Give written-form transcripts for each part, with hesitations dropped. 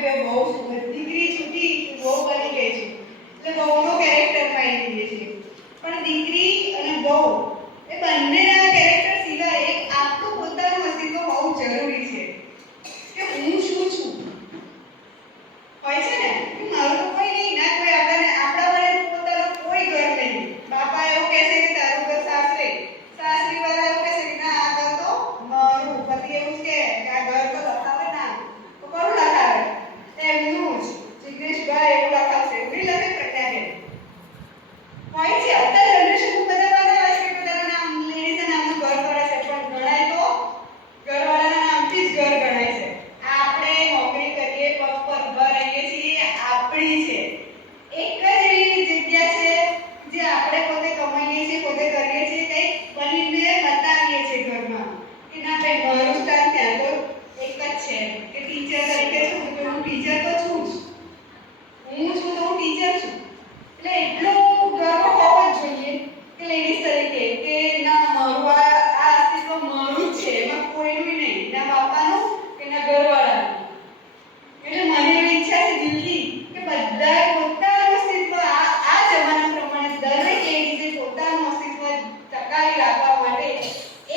બે બહુ દીકરી છૂટી બહુ બની ગઈ છે એટલે બહુનો કેરેક્ટર પાઈ દઈએ છીએ પણ દીકરી અને બહુ એ બંનેના કેરેક્ટર સિવાય એક આપણું પોતાનું અસ્તિત્વ હોવું જરૂરી છે કે હું શું છું હોય છે ને કે મારું તો કોઈ નહીં ના કોઈ આપણા વાળાનું પોતાનું કોઈ ઘર નહીં બાપા એવું કહેશે કે તારું ઘર સાસરે સાસરી વાળા એવું કહેશે કે ના આ ઘર તો મારું પતિ એવું કે આ ઘર તો લખાવે ના તો કોણ લખાવે એમનું જ જિગ્નેશભાઈ એવું લખાવશે એવું લખે પ્રજ્ઞાબેન હોય છે અત્યારે જનરેશન બધા આવે છે કે પોતાનું નામ લેડીઝના નામનું ઘર કરે છે પણ ગણાય તો ઘરવાળાના નામથી જ ઘર ગણાય છે આપણે નોકરી કરીએ પગ પર ઉભા રહીએ છીએ આપણી છે એક જ એવી જગ્યા છે જે આપણે પોતે કમાઈએ છીએ પોતે કરીએ છીએ કંઈક બનીને બતાવીએ છીએ ઘરમાં કે ના ભાઈ મારું સ્થાન ત્યાં તો એક જ છે કે ટીચર તરીકે છું તો હું ટીચર તો છું જ હું છું તો હું ટીચર છું એટલે એટલો ગર્વ હોવો જ જોઈએ કે લેડીઝ તરીકે કે ના મારું આ અસ્તિત્વ મારું જ છે એમાં કોઈનું નહીં ના બાપાનું કે ના ઘરવાળાનું એટલે મને એવી ઈચ્છા છે દિલથી કે બધાએ પોતાનું અસ્તિત્વ આ જમાના પ્રમાણે દરેક લેડીઝે પોતાનું અસ્તિત્વ ટકાવી રાખવા માટે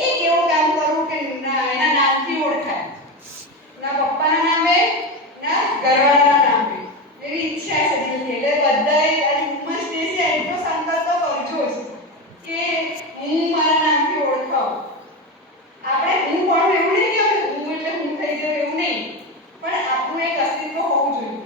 એક એવું કામ કરવું કે એના નામથી ઓળખાય ના પપ્પાના નામે ના ઘરવાળાના નામે એવી ઈચ્છા છે દિલથી એટલે બધાએ આજે વુમન્સ ડે છે એટલો સંકલ્પ તો કરજો જ કે હું મારા નામથી ઓળખાવ આપણે હું પણ એવું નહીં કે હું એટલે હું થઈ જાઉં એવું નહીં પણ આપણું એક અસ્તિત્વ હોવું જોઈએ